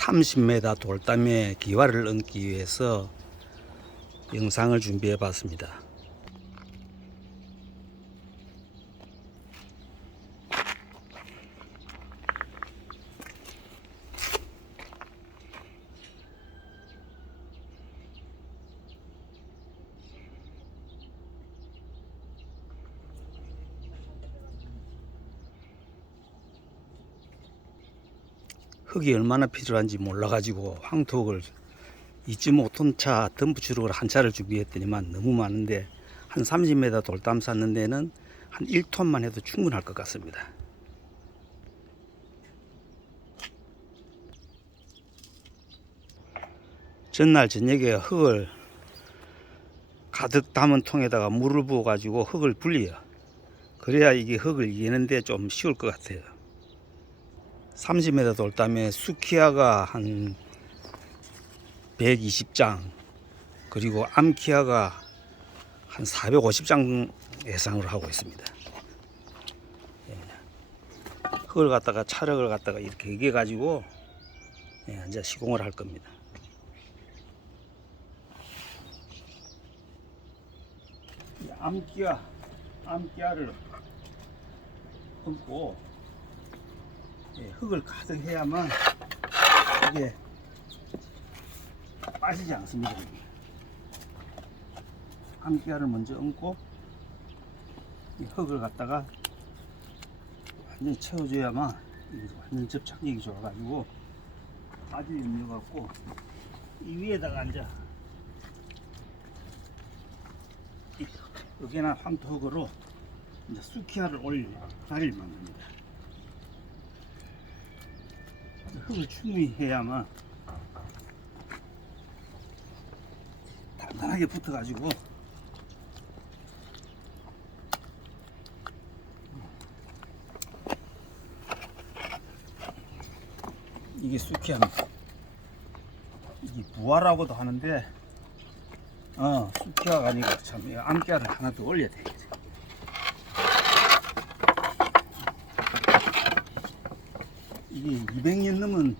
30m 돌담에 기와를 얹기 위해서 영상을 준비해 봤습니다. 흙이 얼마나 필요한지 몰라가지고 황토흙을 2.5톤 차 덤프 추력을 한 차를 준비했더니만 너무 많은데 한 30m 돌담 쌓는 데는 한 1톤만 해도 충분할 것 같습니다. 전날 저녁에 흙을 가득 담은 통에다가 물을 부어 가지고 흙을 불려요. 그래야 이게 흙을 이기는데 좀 쉬울 것 같아요. 30m 돌담에 수키아가 한 120장 그리고 암키아가 한 450장 예상을 하고 있습니다. 예. 흙을 갖다가 차력을 갖다가 이렇게 이겨 가지고 예, 이제 시공을 할 겁니다. 이 암키아 암키아를 얹고 예, 흙을 가득 해야만 이게 빠지지 않습니다. 암기아를 먼저 얹고 이 흙을 갖다가 완전히 채워줘야만 완전 접착력이 좋아가지고 아주 염려갖고 이 위에다가 앉아 이 여기나 황토흙으로 이제 수키아를 올릴 다리를 만듭니다. 흙을 충분히 해야만 단단하게 붙어가지고 이게 수키아입니다. 이게 부화라고도 하는데 어 수키아가 아니고 참 암기아를 하나 더 올려야 되겠지. 이게 200년 넘은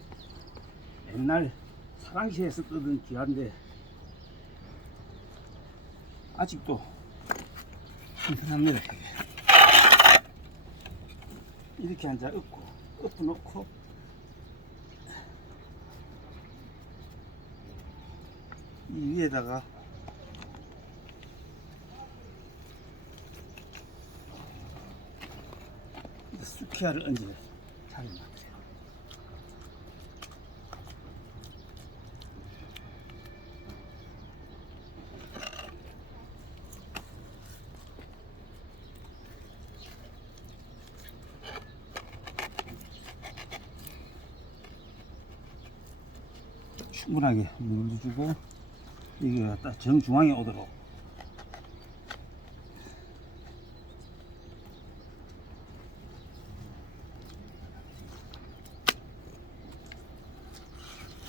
옛날 사랑시에서 뜨던 기아인데 아직도 튼튼합니다. 이렇게 앉아 엎고 엎어 놓고 이 위에다가 수키아를 얹어 잘 맞춰요. 충분하게 물도 주고 이게 갖다 정중앙에 오도록.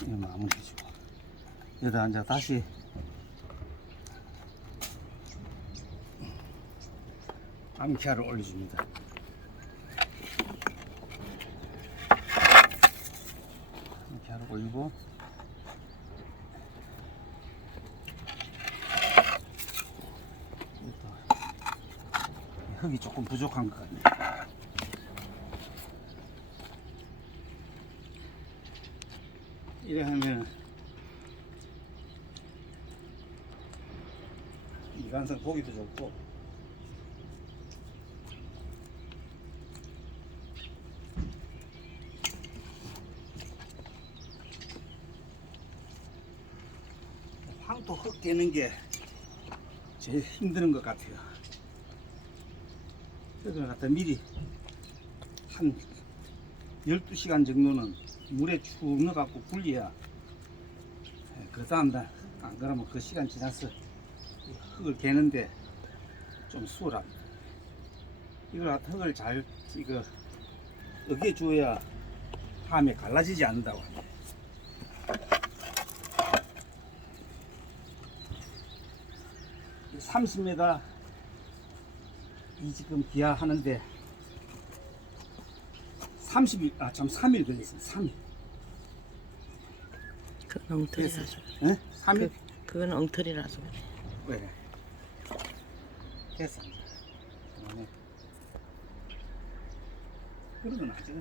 이거 마무리 해주고. 여기다 이제 다시 암키아를 올려줍니다. 암키아를 올리고 흙이 조금 부족한 것 같네요. 이래 하면 이간성 보기도 좋고 황토 흙 깨는 게 제일 힘드는 것 같아요. 흙을 갖다 미리 한 12시간 정도는 물에 축 넣어갖고 불려야 그 다음날 안 그러면 그 시간 지나서 이 흙을 개는데 좀 수월합니다. 이걸 흙을 잘 이거 여기에 주어야 함에 갈라지지 않는다고 합니다. 이 30m 이 지금 기아 하는데 30일, 아, 참 3일 걸렸어요. 3일. 그건 엉터리라서. 예? 3일? 그, 그건 엉터리라서 그래. 왜? 됐어. 그만해. 그러면 아직은